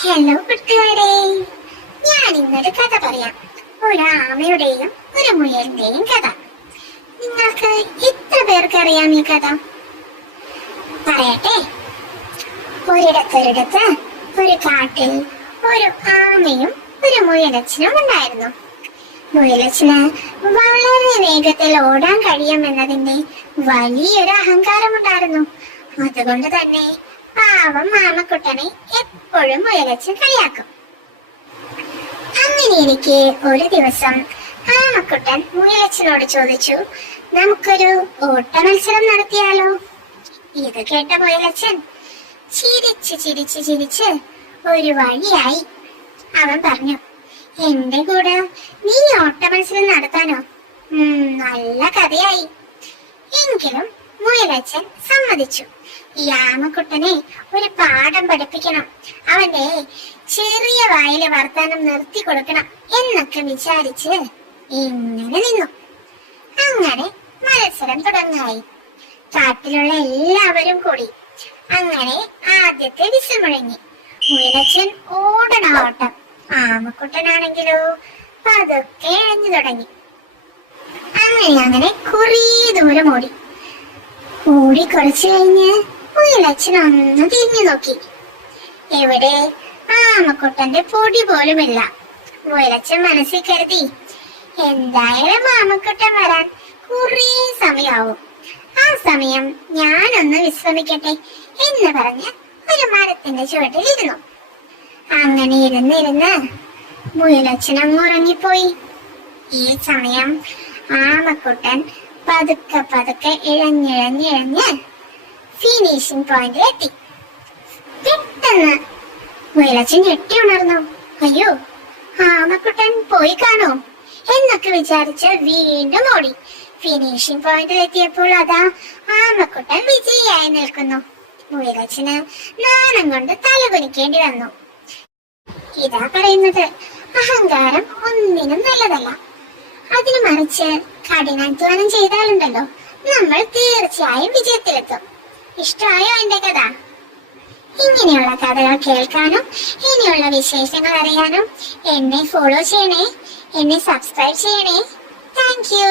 Hello കൂട്ടുകാരെ, ഞാൻ ഇന്നൊരു കഥ പറയാം. ഒരു ആമയുടെയും ഒരു മുയലിന്റെയും കഥ. നിങ്ങൾക്ക് എത്ര പേർക്ക് അറിയാം ഈ കഥ? പറയട്ടെ. ഒരിടത്തൊരിടത്ത് ഒരു കാട്ടിൽ ഒരു ആമയും ഒരു മുയലച്ചനും ഉണ്ടായിരുന്നു. മുയലച്ചന് വളരെ വേഗത്തിൽ ഓടാൻ കഴിയുമെന്നതിന്റെ വലിയൊരു അഹങ്കാരമുണ്ടായിരുന്നു. അതുകൊണ്ട് തന്നെ പാവം ആമക്കുട്ടനെ എപ്പോഴും മുയലച്ചൻ കളിയാക്കും. അങ്ങനെയിരിക്കെ ഒരു ദിവസം ആമക്കുട്ടൻ മുയലച്ചനോട് ചോദിച്ചു, നമുക്കൊരു ഓട്ട മത്സരം നടത്തിയാലോ? ഇത് കേട്ട മുയലച്ചൻ ചിരിച്ച് ഒരു വഴിയായി. അവൻ പറഞ്ഞു, എന്റെ കൂടെ നീ ഓട്ട മത്സരം നടത്താനോ? നല്ല കഥയായി. എങ്കിലും മുയലച്ചൻ സമ്മതിച്ചു. ഈ ആമക്കുട്ടനെ ഒരു പാഠം പഠിപ്പിക്കണം, അവന്റെ ചെറിയ വായിലെ വർത്താനം നിർത്തി കൊടുക്കണം എന്നൊക്കെ വിചാരിച്ച് ഇങ്ങനെ നിന്നു. അങ്ങനെ മത്സരം തുടങ്ങായി. കാട്ടിലുള്ള എല്ലാവരും കൂടി. അങ്ങനെ ആദ്യത്തെ വിസിൽ മുഴങ്ങി. മുയലച്ചൻ ഓടണ ഓട്ടം, ആമക്കുട്ടനാണെങ്കിലോ പതുക്കെ ഇഴഞ്ഞു തുടങ്ങി. അങ്ങനെ കുറേ ദൂരം ഓടി കുറച്ചു കഴിഞ്ഞ് മുയലച്ചൻ ഒന്ന് തിരിഞ്ഞു നോക്കി. എവിടെ ആമക്കുട്ടന്റെ പൊടി പോലുമില്ല. മുയലച്ചൻ മനസ്സിൽ കരുതി, എന്തായാലും ആമക്കുട്ടൻ വരാൻ കുറേ സമയാവും. ആ സമയം ഞാനൊന്ന് വിശ്രമിക്കട്ടെ എന്ന് പറഞ്ഞ് ഒരു മരത്തിന്റെ ചുവട്ടിൽ ഇരുന്നു. അങ്ങനെ ഇരുന്ന് മുയലച്ചൻ അങ്ങ് ഉറങ്ങിപ്പോയി. ഈ സമയം ആമക്കുട്ടൻ പതുക്കെ ഇഴഞ്ഞ് ഫിനിഷിംഗ് പോയിന്റിലെത്തി. പെട്ടെന്ന് മുയലച്ചൻ ഞെട്ടി ഉണർന്നു. അയ്യോ, ആമക്കുട്ടൻ പോയി കാണോ എന്നൊക്കെ വിചാരിച്ച് വീണ്ടും ഓടി. ഫിനിഷിംഗ് പോയിന്റിൽ എത്തിയപ്പോൾ അതാ ആമക്കുട്ടൻ വിജയിയായി നിൽക്കുന്നു. മുയലച്ചന് നാണം കൊണ്ട് തലകുനിക്കേണ്ടി വന്നു. ഇതാ പറയുന്നത്, അഹങ്കാരം ഒന്നിനും നല്ലതല്ല. അതിന് മറിച്ച് കഠിനാധ്വാനം ചെയ്താലുണ്ടല്ലോ, നമ്മൾ തീർച്ചയായും വിജയത്തിലെത്തും. ഇഷ്ടമായോ എന്റെ കഥ? ഇങ്ങനെയുള്ള കഥകൾ കേൾക്കാനും ഇനിയുള്ള വിശേഷങ്ങൾ അറിയാനും എന്നെ ഫോളോ ചെയ്യണേ, എന്നെ സബ്സ്ക്രൈബ് ചെയ്യണേ. Thank you.